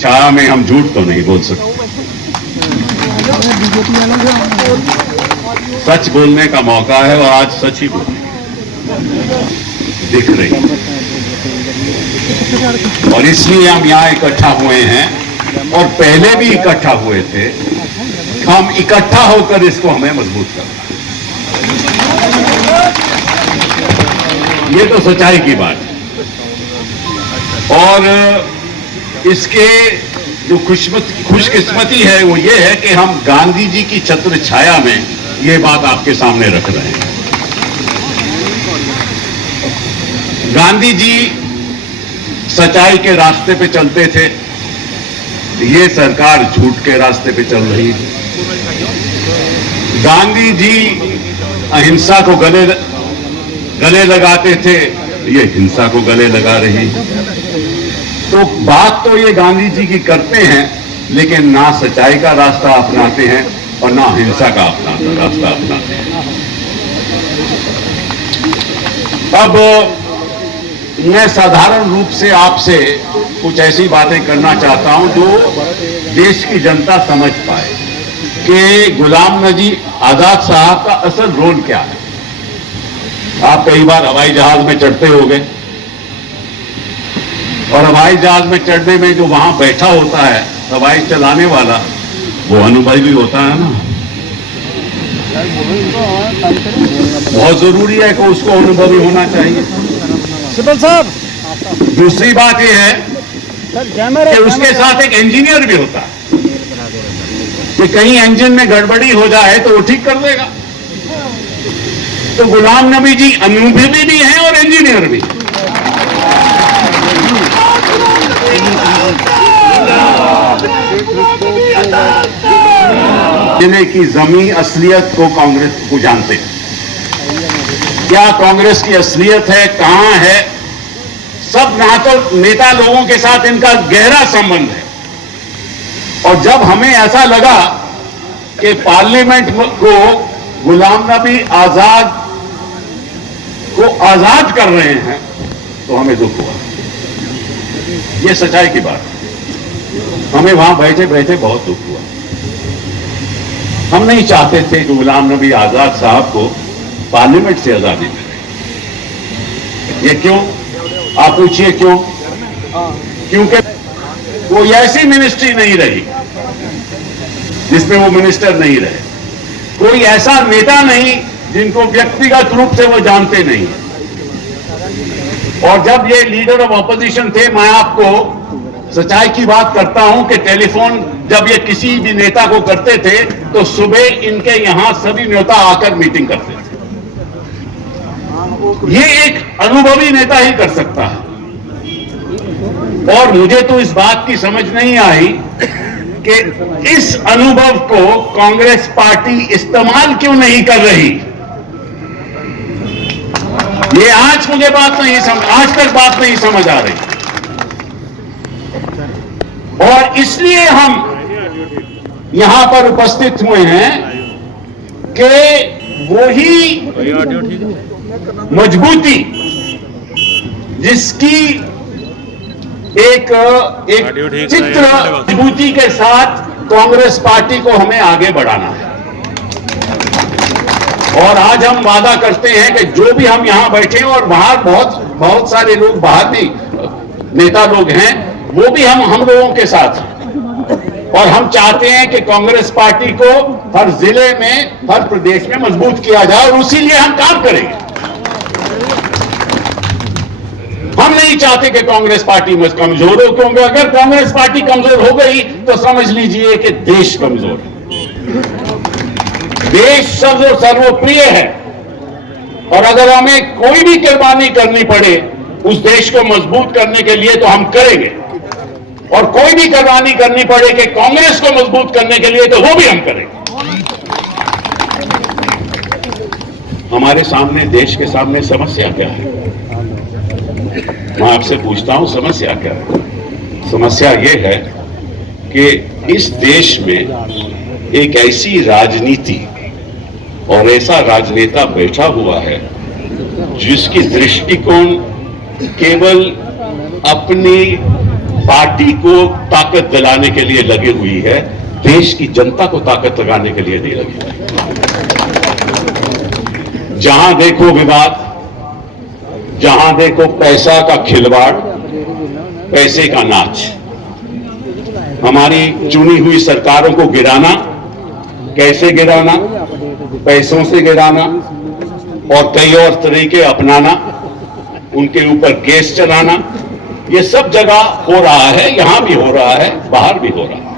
छाया में हम झूठ तो नहीं बोल सकते। सच बोलने का मौका है और आज सच ही बोलने दिख रही, और इसलिए हम यहां इकट्ठा हुए हैं और पहले भी इकट्ठा हुए थे। हम इकट्ठा होकर इसको हमें मजबूत करना है, ये तो सच्चाई की बात है। और इसके जो खुशकिस्मती है वो ये है कि हम गांधी जी की छत्र छाया में ये बात आपके सामने रख रहे हैं। गांधी जी सच्चाई के रास्ते पे चलते थे, ये सरकार झूठ के रास्ते पे चल रही है। गांधी जी अहिंसा को गले लगाते थे, ये हिंसा को गले लगा रही है। तो बात तो ये गांधी जी की करते हैं, लेकिन ना सच्चाई का रास्ता अपनाते हैं और ना हिंसा का रास्ता अपनाते हैं। अब मैं साधारण रूप से आपसे कुछ ऐसी बातें करना चाहता हूं जो देश की जनता समझ पाए कि गुलाम नबी आजाद साहब का असल रोल क्या है। आप कई बार हवाई जहाज में चढ़ते होंगे, और हवाई जहाज में चढ़ने में जो वहां बैठा होता है हवाई चलाने वाला, वो अनुभवी होता है ना। बहुत जरूरी है कि उसको अनुभवी होना चाहिए। सिब्बल साहब, दूसरी बात यह है कि उसके साथ एक इंजीनियर भी होता है कि कहीं इंजन में गड़बड़ी हो जाए तो वो ठीक कर देगा। तो गुलाम नबी जी अनुभवी भी हैं और इंजीनियर भी। जिले की जमीन असलियत को कांग्रेस को जानते हैं। क्या कांग्रेस की असलियत है, कहां है, सब ना तो नेता लोगों के साथ इनका गहरा संबंध है। और जब हमें ऐसा लगा कि पार्लियामेंट को गुलाम नबी आजाद को आजाद कर रहे हैं तो हमें दुख हुआ। यह सच्चाई की बात है। हमें वहां बैठे बैठे बहुत दुख हुआ। हम नहीं चाहते थे कि गुलाम नबी आजाद साहब को पार्लियामेंट से आजादी मिले। ये क्यों? आप पूछिए क्यों? क्योंकि वो ऐसी मिनिस्ट्री नहीं रही जिसमें वो मिनिस्टर नहीं रहे। कोई ऐसा नेता नहीं जिनको व्यक्तिगत रूप से वो जानते नहीं। और जब ये लीडर ऑफ ऑपोजिशन थे, मैं आपको सच्चाई की बात करता हूं कि टेलीफोन जब ये किसी भी नेता को करते थे तो सुबह इनके यहां सभी नेता आकर मीटिंग करते थे। ये एक अनुभवी नेता ही कर सकता है। और मुझे तो इस बात की समझ नहीं आई कि इस अनुभव को कांग्रेस पार्टी इस्तेमाल क्यों नहीं कर रही। ये आज मुझे आज तक बात नहीं समझ आ रही। और इसलिए हम यहां पर उपस्थित हुए हैं कि वही मजबूती जिसकी एक चित्र मजबूती के साथ कांग्रेस पार्टी को हमें आगे बढ़ाना है। और आज हम वादा करते हैं कि जो भी हम यहां बैठे और बाहर बहुत सारे लोग बाहर भी नेता लोग हैं, वो भी हम लोगों के साथ हैं। और हम चाहते हैं कि कांग्रेस पार्टी को हर जिले में, हर प्रदेश में मजबूत किया जाए, और उसी लिए हम काम करेंगे। हम नहीं चाहते कि कांग्रेस पार्टी कमजोर हो, क्योंकि अगर कांग्रेस पार्टी कमजोर हो गई तो समझ लीजिए कि देश कमजोर है। देश सर्वप्रिय है, और अगर हमें कोई भी कुर्बानी करनी पड़े उस देश को मजबूत करने के लिए तो हम करेंगे। और कोई भी कुर्बानी करनी पड़े कि कांग्रेस को मजबूत करने के लिए तो वो भी हम करेंगे। हमारे सामने, देश के सामने समस्या क्या है? मैं आपसे पूछता हूं, समस्या क्या है? समस्या ये है कि इस देश में एक ऐसी राजनीति और ऐसा राजनेता बैठा हुआ है जिसकी दृष्टिकोण केवल अपनी पार्टी को ताकत दिलाने के लिए लगी हुई है, देश की जनता को ताकत लगाने के लिए नहीं लगी हुई। जहां देखो विवाद, जहां देखो पैसा का खिलवाड़, पैसे का नाच, हमारी चुनी हुई सरकारों को गिराना, कैसे गिराना, पैसों से गिराना और कई और तरीके अपनाना, उनके ऊपर केस चलाना, ये सब जगह हो रहा है, यहां भी हो रहा है, बाहर भी हो रहा है।